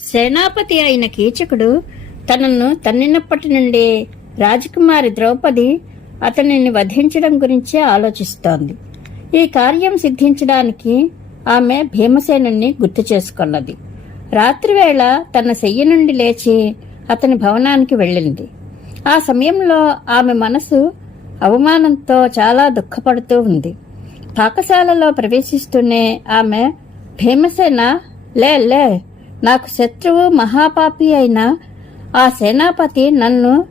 సేనాపతి అయిన కీచకుడు తనను తన్నినప్పటి నుండి రాజకుమారి ద్రౌపది అతనిని వధించడం గురించే ఆలోచిస్తోంది. ఈ కార్యం సిద్ధించడానికి ఆమె భీమసేనుణ్ణి గుర్తు చేసుకున్నది. రాత్రివేళ తన శయ్య నుండి లేచి అతని భవనానికి వెళ్ళింది. ఆ సమయంలో ఆమె మనసు అవమానంతో చాలా దుఃఖపడుతూ ఉంది. పాకశాలలో ప్రవేశిస్తూనే ఆమె భీమసేన లే లే నాకు శత్రువు మహాపాపి అయిన ఆ సేనాపతి నన్ను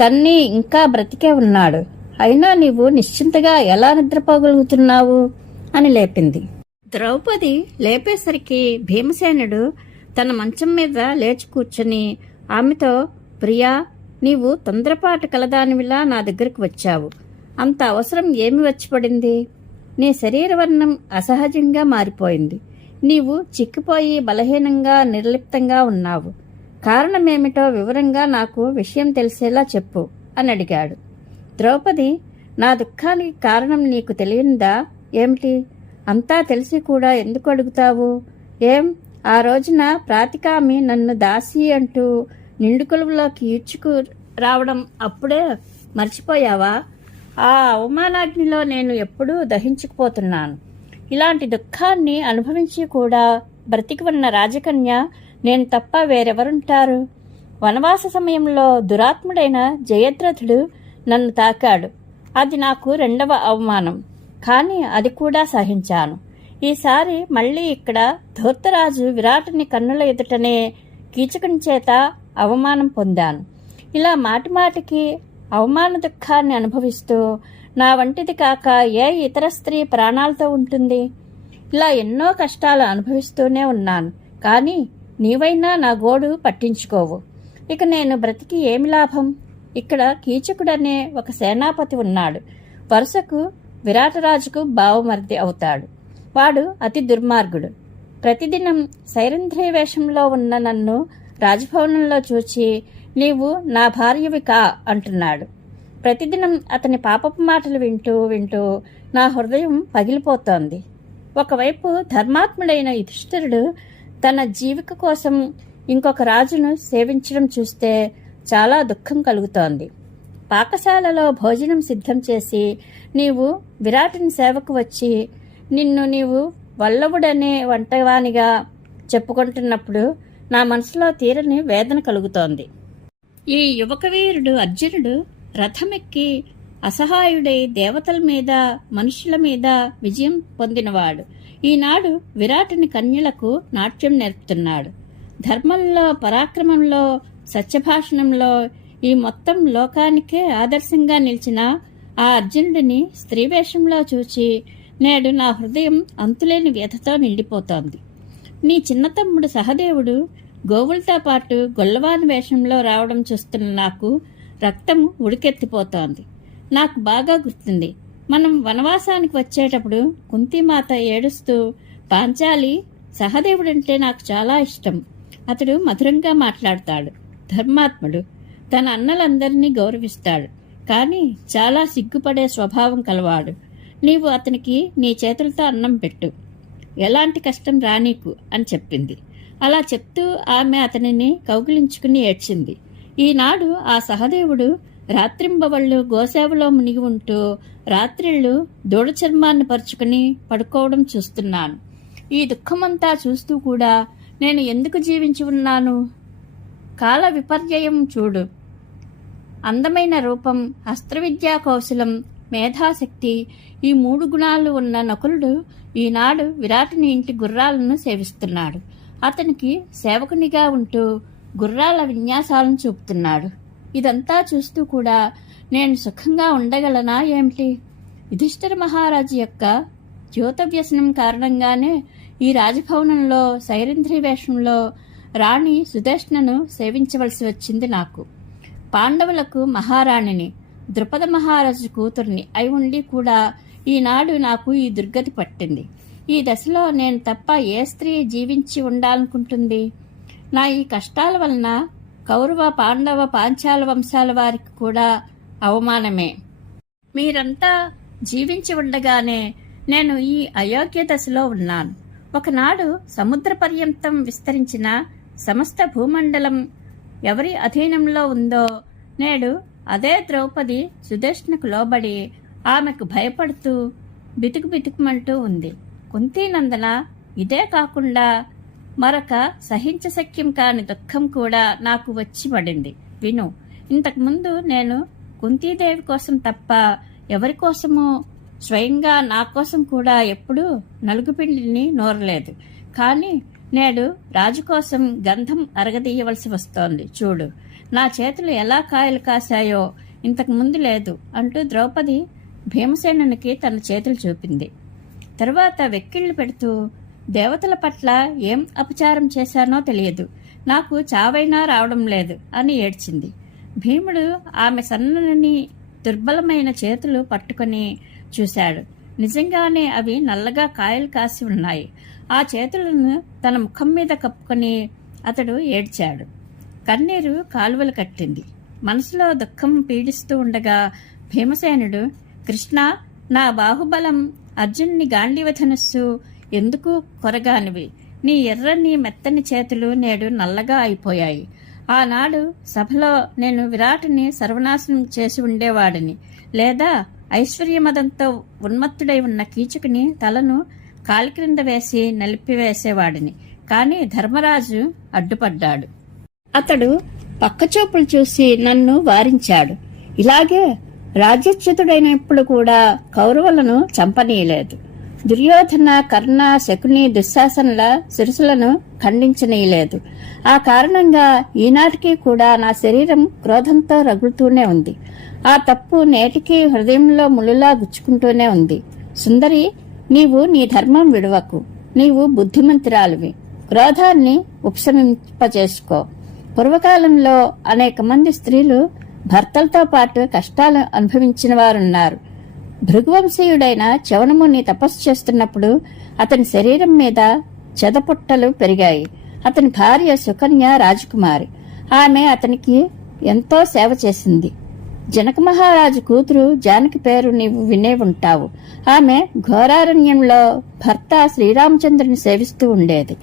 తన్ని ఇంకా బ్రతికే ఉన్నాడు. అయినా నీవు నిశ్చింతగా ఎలా నిద్రపోగలుగుతున్నావు? అని లేపింది. ద్రౌపది లేపేసరికి భీమసేనుడు తన మంచం మీద లేచి కూర్చుని ఆమెతో ప్రియా నీవు తొందరపాటు కలదానివిలా నా దగ్గరకు వచ్చావు. అంత అవసరం ఏమి వచ్చి పడింది? నీ శరీర వర్ణం అసహజంగా మారిపోయింది. నీవు చిక్కిపోయి బలహీనంగా నిర్లిప్తంగా ఉన్నావు. కారణమేమిటో వివరంగా నాకు విషయం తెలిసేలా చెప్పు అని అడిగాడు. ద్రౌపది నా దుఃఖానికి కారణం నీకు తెలియనిదా? ఏమిటి? అంతా తెలిసి కూడా ఎందుకు అడుగుతావు? ఏం? ఆ రోజున ప్రాతికామి నన్ను దాసి అంటూ నిండుకొలువులోకి ఈడ్చుకు రావడం అప్పుడే మర్చిపోయావా? ఆ అవమానాగ్నిలో నేను ఎప్పుడూ దహించుకుపోతున్నాను. ఇలాంటి దుఃఖాన్ని అనుభవించి కూడా బ్రతికి ఉన్న రాజకన్య నేను తప్ప వేరెవరుంటారు? వనవాస సమయంలో దురాత్ముడైన జయద్రథుడు నన్ను తాకాడు. అది నాకు రెండవ అవమానం. కానీ అది కూడా సహించాను. ఈసారి మళ్ళీ ఇక్కడ ధూర్తరాజు విరాటుని కన్నుల ఎదుటనే కీచకుని చేత అవమానం పొందాను. ఇలా మాటిమాటికి అవమాన దుఃఖాన్ని అనుభవిస్తూ నా వంటిది కాక ఏ ఇతర స్త్రీ ప్రాణాలతో ఉంటుంది? ఇలా ఎన్నో కష్టాలు అనుభవిస్తూనే ఉన్నాను. కానీ నీవైనా నా గోడు పట్టించుకోవు. ఇక నేను బ్రతికి ఏమి లాభం? ఇక్కడ కీచకుడనే ఒక సేనాపతి ఉన్నాడు. వరుసకు విరాటరాజుకు బావమరిది అవుతాడు. వాడు అతి దుర్మార్గుడు. ప్రతిదినం సైరంధ్రి వేషంలో ఉన్న నన్ను రాజభవనంలో చూచి నీవు నా భార్యవి కా? అంటున్నాడు. ప్రతిదినం అతని పాపపు మాటలు వింటూ వింటూ నా హృదయం పగిలిపోతోంది. ఒకవైపు ధర్మాత్ముడైన యుధిష్ఠిరుడు తన జీవిక కోసం ఇంకొక రాజును సేవించడం చూస్తే చాలా దుఃఖం కలుగుతోంది. పాకశాలలో భోజనం సిద్ధం చేసి నీవు విరాటుని సేవకు వచ్చి నిన్ను నీవు వల్లవుడనే వంటవానిగా చెప్పుకుంటున్నప్పుడు నా మనసులో తీరని వేదన కలుగుతోంది. ఈ యువక వీరుడు అర్జునుడు రథమెక్కి అసహాయుడై దేవతల మీద మనుషుల మీద విజయం పొందినవాడు. ఈనాడు విరాటుని కన్యలకు నాట్యం నేర్పుతున్నాడు. ధర్మంలో పరాక్రమంలో సత్యభాషణంలో ఈ మొత్తం లోకానికే ఆదర్శంగా నిలిచిన ఆ అర్జునుడిని స్త్రీ వేషంలో చూచి నేడు నా హృదయం అంతులేని వ్యధతో నిండిపోతోంది. నీ చిన్నతమ్ముడు సహదేవుడు గోవులతో పాటు గొల్లవాని వేషంలో రావడం చూస్తున్న నాకు రక్తం ఉడికెత్తిపోతోంది. నాకు బాగా గుర్తుంది. మనం వనవాసానికి వచ్చేటప్పుడు కుంతిమాత ఏడుస్తూ పాంచాలి సహదేవుడంటే నాకు చాలా ఇష్టం అతడు మధురంగా మాట్లాడతాడు. ధర్మాత్ముడు తన అన్నలందరినీ గౌరవిస్తాడు. కానీ చాలా సిగ్గుపడే స్వభావం కలవాడు. నీవు అతనికి నీ చేతులతో అన్నం పెట్టు. ఎలాంటి కష్టం రానీకు అని చెప్పింది. అలా చెప్తూ ఆమె అతనిని కౌగిలించుకుని ఏడ్చింది. ఈనాడు ఆ సహదేవుడు రాత్రింబవళ్ళు గోసేవలో మునిగి ఉంటూ రాత్రిళ్ళు దూడ చర్మాన్ని పరుచుకుని పడుకోవడం చూస్తున్నాను. ఈ దుఃఖమంతా చూస్తూ కూడా నేను ఎందుకు జీవించి ఉన్నాను? కాల విపర్యయం చూడు. అందమైన రూపం అస్త్రవిద్యా కౌశలం మేధాశక్తి ఈ మూడు గుణాలు ఉన్న నకులుడు ఈనాడు విరాటుని ఇంటి గుర్రాలను సేవిస్తున్నాడు. అతనికి సేవకునిగా ఉంటూ గుర్రాల విన్యాసాలను చూపుతున్నాడు. ఇదంతా చూస్తూ కూడా నేను సుఖంగా ఉండగలనా ఏమిటి? యుధిష్ఠిర మహారాజు యొక్క జ్యోత వ్యసనం కారణంగానే ఈ రాజభవనంలో సైరంధ్రి వేషంలో రాణి సుదర్శనను సేవించవలసి వచ్చింది నాకు. పాండవులకు మహారాణిని ద్రుపద మహారాజు కూతుర్ని అయి ఉండి కూడా ఈనాడు నాకు ఈ దుర్గతి పట్టింది. ఈ దశలో నేను తప్ప ఏ స్త్రీ జీవించి ఉండాలనుకుంటుంది? నా ఈ కష్టాల వలన కౌరవ పాండవ పాంచాల వంశాల వారికి కూడా అవమానమే. మీరంతా జీవించి ఉండగానే నేను ఈ అయోగ్య దశలో ఉన్నాను. ఒకనాడు సముద్ర పర్యంతం విస్తరించిన సమస్త భూమండలం ఎవరి అధీనంలో ఉందో నేడు అదే ద్రౌపది సుదర్శనకు లోబడి ఆమెకు భయపడుతూ బితుకు బితుకుమంటూ ఉంది. కుంతీనందన ఇదే కాకుండా మరొక సహించశక్యం కాని దుఃఖం కూడా నాకు వచ్చి పడింది. విను ఇంతకుముందు నేను కుంతీదేవి కోసం తప్ప ఎవరికోసమో స్వయంగా నా కోసం కూడా ఎప్పుడూ నలుగుపిండిని నోరలేదు. కానీ నేడు రాజు కోసం గంధం అరగదీయవలసి వస్తోంది. చూడు నా చేతులు ఎలా కాయలు కాశాయో ఇంతకు ముందు లేదు అంటూ ద్రౌపది భీమసేనునికి తన చేతులు చూపింది. తర్వాత వెక్కిళ్ళు పెడుతూ దేవతల పట్ల ఏం అపచారం చేశానో తెలియదు. నాకు చావైనా రావడం లేదు అని ఏడ్చింది. భీముడు ఆమె సన్నని దుర్బలమైన చేతులు పట్టుకొని చూశాడు. నిజంగానే అవి నల్లగా కాయలు కాసి ఉన్నాయి. ఆ చేతులను తన ముఖం మీద కప్పుకొని అతడు ఏడ్చాడు. కన్నీరు కాలువలు కట్టింది. మనసులో దుఃఖం పీడిస్తూ ఉండగా భీమసేనుడు కృష్ణ నా బాహుబలం అర్జున్ని గాంధీవ ధనుస్సు ఎందుకు కొరగానివి? నీ ఎర్రని మెత్తని చేతులు నేడు నల్లగా అయిపోయాయి. ఆనాడు సభలో నేను విరాటుని సర్వనాశనం చేసి ఉండేవాడిని. లేదా ఐశ్వర్యమదంతో ఉన్మత్తుడై ఉన్న కీచుకుని తలను కాలి క్రింద వేసి నలిపివేసేవాడిని. కాని ధర్మరాజు అడ్డుపడ్డాడు. అతడు పక్కచూపులు చూసి నన్ను వారించాడు. ఇలాగే రాజ్యచ్యుతుడైనప్పుడు కూడా కౌరవులను చంపనీయలేదు. దుర్యోధన కర్ణ శకుని దుశ్శాసనుల శిరసులను ఖండించనీయలేదు. ఆ కారణంగా ఈనాటికి కూడా నా శరీరం క్రోధంతో రగులుతూనే ఉంది. ఆ తప్పు నేటికి హృదయంలో ముళ్ళులా గుచ్చుకుంటూనే ఉంది. సుందరి నీవు నీ ధర్మం విడవకు. నీవు బుద్ధిమంతురాలివి. క్రోధాన్ని ఉపశమింపచేసుకో పూర్వకాలంలో అనేక మంది స్త్రీలు భర్తలతో పాటు కష్టాలు అనుభవించిన వారున్నారు. భృగువంశీయుడైన చవనముని తపస్సు చేస్తున్నప్పుడు అతని శరీరం మీద చెదపుట్టలు పెరిగాయి. అతని భార్య సుకన్య రాజకుమారి. ఆమె అతనికి ఎంతో సేవ చేసింది. జనక మహారాజు కూతురు జానకి పేరు నీవు వినే ఉంటావు. ఆమె ఘోరారణ్యంలో భర్త శ్రీరామచంద్రుని సేవిస్తూ ఉండేది.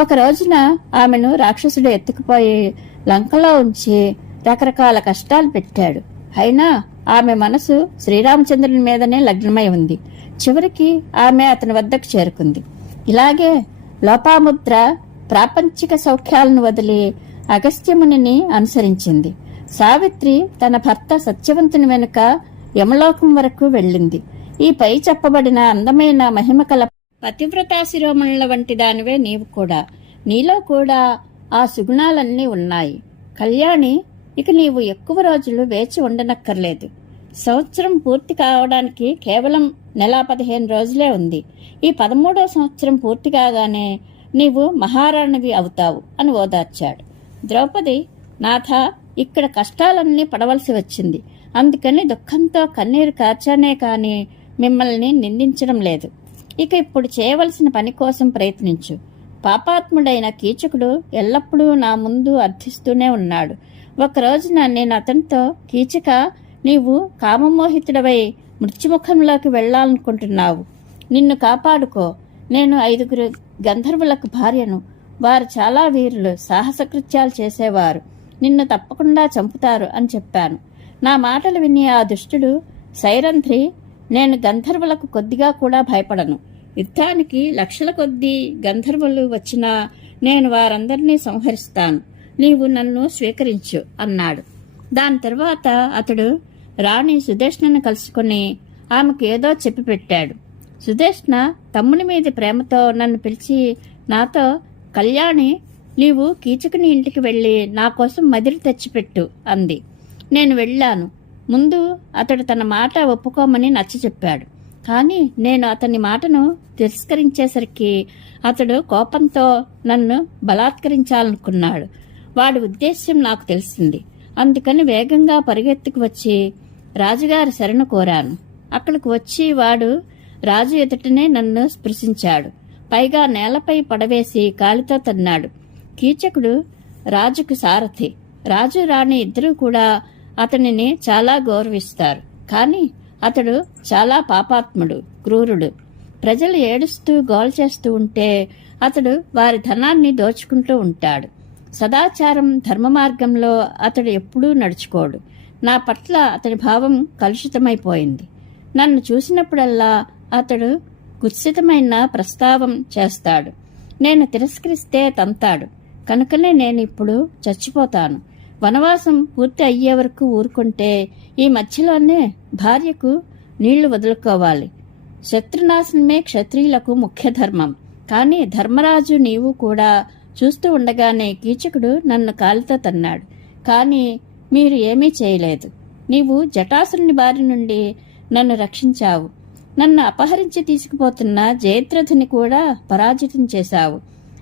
ఒక రోజున ఆమెను రాక్షసుడు ఎత్తుకుపోయి లంకలో ఉంచి రకరకాల కష్టాలు పెట్టాడు. అయినా ఆమె మనసు శ్రీరామచంద్రుని మీదనే లగ్నమై ఉంది. చివరికి ఆమె అతని వద్దకు చేరుకుంది. ఇలాగే లోపాముద్ర ప్రాపంచిక సౌఖ్యాలను వదిలి అగస్త్యమునిని అనుసరించింది. సావిత్రి తన భర్త సత్యవంతుని వెనుక యమలోకం వరకు వెళ్ళింది. ఈ పై చెప్పబడిన అందమైన మహిమకల పతివ్రతా శిరోమణుల వంటి దానివే నీవు కూడా. నీలో కూడా ఆ సుగుణాలన్నీ ఉన్నాయి. కళ్యాణి ఇక నీవు ఎక్కువ రోజులు వేచి ఉండనక్కర్లేదు. సంవత్సరం పూర్తి కావడానికి కేవలం నెల పదిహేను రోజులే ఉంది. ఈ పదమూడో సంవత్సరం పూర్తి కాగానే నీవు మహారాణివి అవుతావు అని ఓదార్చాడు. ద్రౌపది నాథ ఇక్కడ కష్టాలన్నీ పడవలసి వచ్చింది. అందుకని దుఃఖంతో కన్నీరు కార్చానే కానీ మిమ్మల్ని నిందించడం లేదు. ఇక ఇప్పుడు చేయవలసిన పని కోసం ప్రయత్నించు. పాపాత్ముడైన కీచకుడు ఎల్లప్పుడూ నా ముందు అర్థిస్తూనే ఉన్నాడు. ఒక రోజున నేను అతనితో కీచక నీవు కామమోహితుడవై మృత్యుముఖంలోకి వెళ్ళాలనుకుంటున్నావు. నిన్ను కాపాడుకో. నేను ఐదుగురు గంధర్వులకు భార్యను. వారు చాలా వీరులు సాహసకృత్యాలు చేసేవారు. నిన్ను తప్పకుండా చంపుతారు అని చెప్పాను. నా మాటలు విని ఆ దుష్టుడు సైరంధ్రి నేను గంధర్వులకు కొద్దిగా కూడా భయపడను. యుద్ధానికి లక్షల కొద్దీ గంధర్వులు వచ్చినా నేను వారందరినీ సంహరిస్తాను. నీవు నన్ను స్వీకరించు అన్నాడు. దాని తర్వాత అతడు రాణి సుదేష్ణను కలుసుకుని ఆమెకు ఏదో చెప్పి పెట్టాడు. సుదేష్ణ తమ్ముని మీద ప్రేమతో నన్ను పిలిచి నాతో కళ్యాణి నీవు కీచకుని ఇంటికి వెళ్ళి నా కోసం మదిరి తెచ్చిపెట్టు అంది. నేను వెళ్ళాను. ముందు అతడు తన మాట ఒప్పుకోమని నచ్చ చెప్పాడు. కానీ నేను అతని మాటను తిరస్కరించేసరికి అతడు కోపంతో నన్ను బలాత్కరించాలనుకున్నాడు. వాడి ఉద్దేశ్యం నాకు తెలిసింది. అందుకని వేగంగా పరిగెత్తుకు వచ్చి రాజుగారి శరణు కోరాను. అక్కడికి వచ్చి వాడు రాజు ఎదుటనే నన్ను స్పృశించాడు. పైగా నేలపై పడవేసి కాలితో తన్నాడు. కీచకుడు రాజుకు సారథి. రాజు రాణి ఇద్దరూ కూడా అతనిని చాలా గౌరవిస్తారు. కానీ అతడు చాలా పాపాత్ముడు క్రూరుడు. ప్రజలు ఏడుస్తూ గోల్ చేస్తూ ఉంటే అతడు వారి ధనాన్ని దోచుకుంటూ ఉంటాడు. సదాచారం ధర్మ మార్గంలో అతడు ఎప్పుడూ నడుచుకోడు. నా పట్ల అతని భావం కలుషితమైపోయింది. నన్ను చూసినప్పుడల్లా అతడు కుత్సితమైన ప్రస్తావం చేస్తాడు. నేను తిరస్కరిస్తే తంతాడు. కనుకనే నేను ఇప్పుడు చచ్చిపోతాను. వనవాసం పూర్తి అయ్యే వరకు ఊరుకుంటే ఈ మధ్యలోనే భార్యకు నీళ్ళు వదులుకోవాలి. శత్రునాశనమే క్షత్రియులకు ముఖ్య ధర్మం. కానీ ధర్మరాజు నీవు కూడా చూస్తూ ఉండగానే కీచకుడు నన్ను కాలితో తన్నాడు. కానీ మీరు ఏమీ చేయలేదు. నీవు జటాసురుని బారి నుండి నన్ను రక్షించావు. నన్ను అపహరించి తీసుకుపోతున్న జయద్రథుని కూడా పరాజితం చేశావు.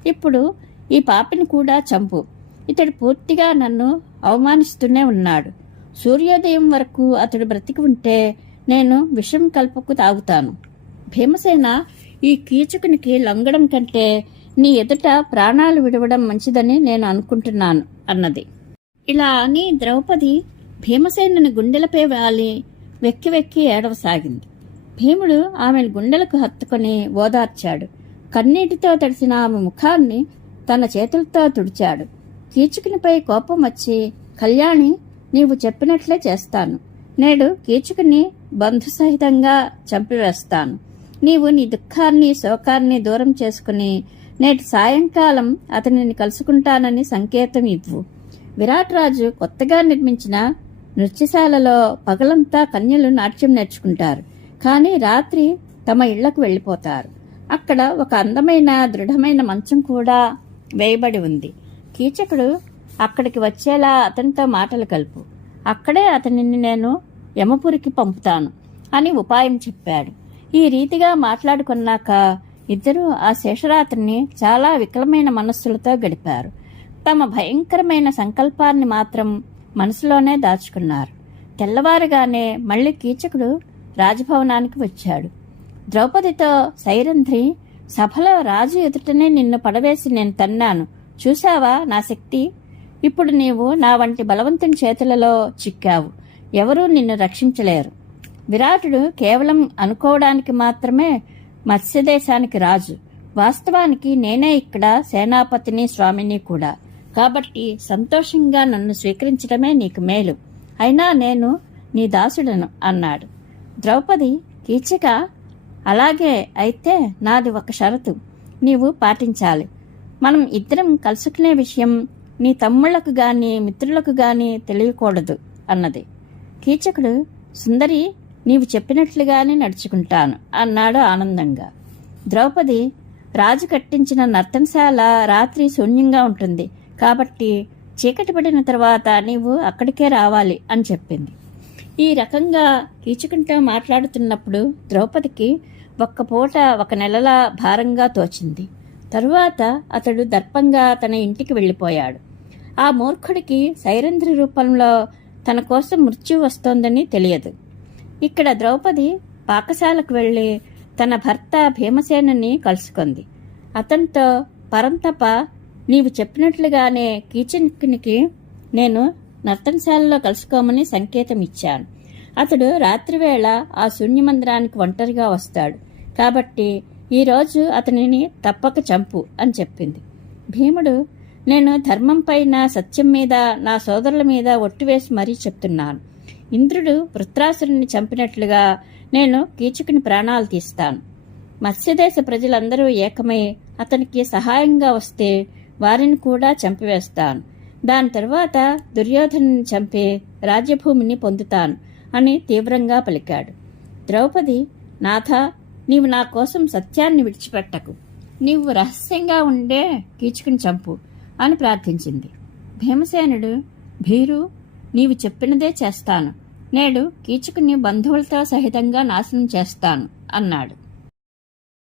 ఇప్పుడు ఈ పాపిని కూడా చంపు. ఇతడు పూర్తిగా నన్ను అవమానిస్తూనే ఉన్నాడు. సూర్యోదయం వరకు అతడు బ్రతికి ఉంటే నేను విషం కలుపుకు తాగుతాను. భీమసేన ఈ కీచకునికి లొంగడం కంటే నీ ఎదుట ప్రాణాలు విడవడం మంచిదని నేను అనుకుంటున్నాను అన్నది. ఇలా అని ద్రౌపది భీమసేనుని గుండెలపై వాలి వెక్కి వెక్కి ఏడవసాగింది. భీముడు ఆమెను గుండెలకు హత్తుకొని ఓదార్చాడు. కన్నీటితో తడిసిన ఆమె ముఖాన్ని తన చేతులతో తుడిచాడు. కీచుకునిపై కోపం వచ్చి కళ్యాణి నీవు చెప్పినట్లే చేస్తాను. నేడు కీచుకుని బంధు సహితంగా చంపివేస్తాను. నీవు నీ దుఃఖాన్ని శోకాన్ని దూరం చేసుకుని నేటి సాయంకాలం అతనిని కలుసుకుంటానని సంకేతం ఇవ్వు. విరాట్ రాజు కొత్తగా నిర్మించిన నృత్యశాలలో పగలంతా కన్యలు నాట్యం నేర్చుకుంటారు. కానీ రాత్రి తమ ఇళ్ళకు వెళ్ళిపోతారు. అక్కడ ఒక అందమైన దృఢమైన మంచం కూడా వేయబడి ఉంది. కీచకుడు అక్కడికి వచ్చేలా అతనితో మాటలు కలుపు. అక్కడే అతనిని నేను యమపురికి పంపుతాను అని ఉపాయం చెప్పాడు. ఈ రీతిగా మాట్లాడుకున్నాక ఇద్దరూ ఆ శేషరాత్రిని చాలా వికలమైన మనస్సులతో గడిపారు. తమ భయంకరమైన సంకల్పాన్ని మాత్రం మనసులోనే దాచుకున్నారు. తెల్లవారుగానే మళ్ళీ కీచకుడు రాజభవనానికి వచ్చాడు. ద్రౌపదితో సైరంధ్రి సభలో రాజు ఎదుటనే నిన్ను పడవేసి నేను తన్నాను. చూశావా నా శక్తి? ఇప్పుడు నీవు నా వంటి బలవంతుని చేతులలో చిక్కావు. ఎవరూ నిన్ను రక్షించలేరు. విరాటుడు కేవలం అనుకోవడానికి మాత్రమే మత్స్యదేశానికి రాజు. వాస్తవానికి నేనే ఇక్కడ సేనాపతిని స్వామిని కూడా. కాబట్టి సంతోషంగా నన్ను స్వీకరించడమే నీకు మేలు. అయినా నేను నీ దాసుడను అన్నాడు. ద్రౌపది కీచక అలాగే అయితే నాది ఒక షరతు. నీవు పాటించాలి. మనం ఇద్దరం కలుసుకునే విషయం నీ తమ్ముళ్ళకు గాని మిత్రులకు గాని తెలియకూడదు అన్నది. కీచకుడు సుందరి నీవు చెప్పినట్లుగానే నడుచుకుంటాను అన్నాడు ఆనందంగా. ద్రౌపది రాజు కట్టించిన నర్తనశాల రాత్రి శూన్యంగా ఉంటుంది. కాబట్టి చీకటి పడిన తర్వాత నీవు అక్కడికే రావాలి అని చెప్పింది. ఈ రకంగా కీచుకుంటూ మాట్లాడుతున్నప్పుడు ద్రౌపదికి ఒక్క పూట ఒక నెలలా భారంగా తోచింది. తరువాత అతడు దర్పంగా తన ఇంటికి వెళ్ళిపోయాడు. ఆ మూర్ఖుడికి సైరంధ్రి రూపంలో తన కోసం మృత్యు వస్తోందని తెలియదు. ఇక్కడ ద్రౌపది పాకశాలకు వెళ్ళి తన భర్త భీమసేనుని కలుసుకుంది. అతనితో పరంతప నీవు చెప్పినట్లుగానే కీచకునికి నేను నర్తనశాలలో కలుసుకోమని సంకేతం ఇచ్చాను అతడు రాత్రివేళ ఆ శూన్యమందిరానికి ఒంటరిగా వస్తాడు. కాబట్టి ఈరోజు అతనిని తప్పక చంపు అని చెప్పింది. భీముడు నేను ధర్మం పైన సత్యం మీద నా సోదరుల మీద ఒట్టివేసి మరీ చెప్తున్నాను. ఇంద్రుడు వృత్రాసురుని చంపినట్లుగా నేను కీచుకుని ప్రాణాలు తీస్తాను. మత్స్యదేశ ప్రజలందరూ ఏకమై అతనికి సహాయంగా వస్తే వారిని కూడా చంపివేస్తాను. దాని తరువాత దుర్యోధను చంపి రాజ్యభూమిని పొందుతాను అని తీవ్రంగా పలికాడు. ద్రౌపది నాథ నీవు నా కోసం సత్యాన్ని విడిచిపెట్టకు. నీవు రహస్యంగా ఉండే కీచుకుని చంపు అని ప్రార్థించింది. భీమసేనుడు భీరు నీవు చెప్పినదే చేస్తాను. నేడు కీచకుని బంధువులతో సహితంగా నాశనం చేస్తాను అన్నాడు.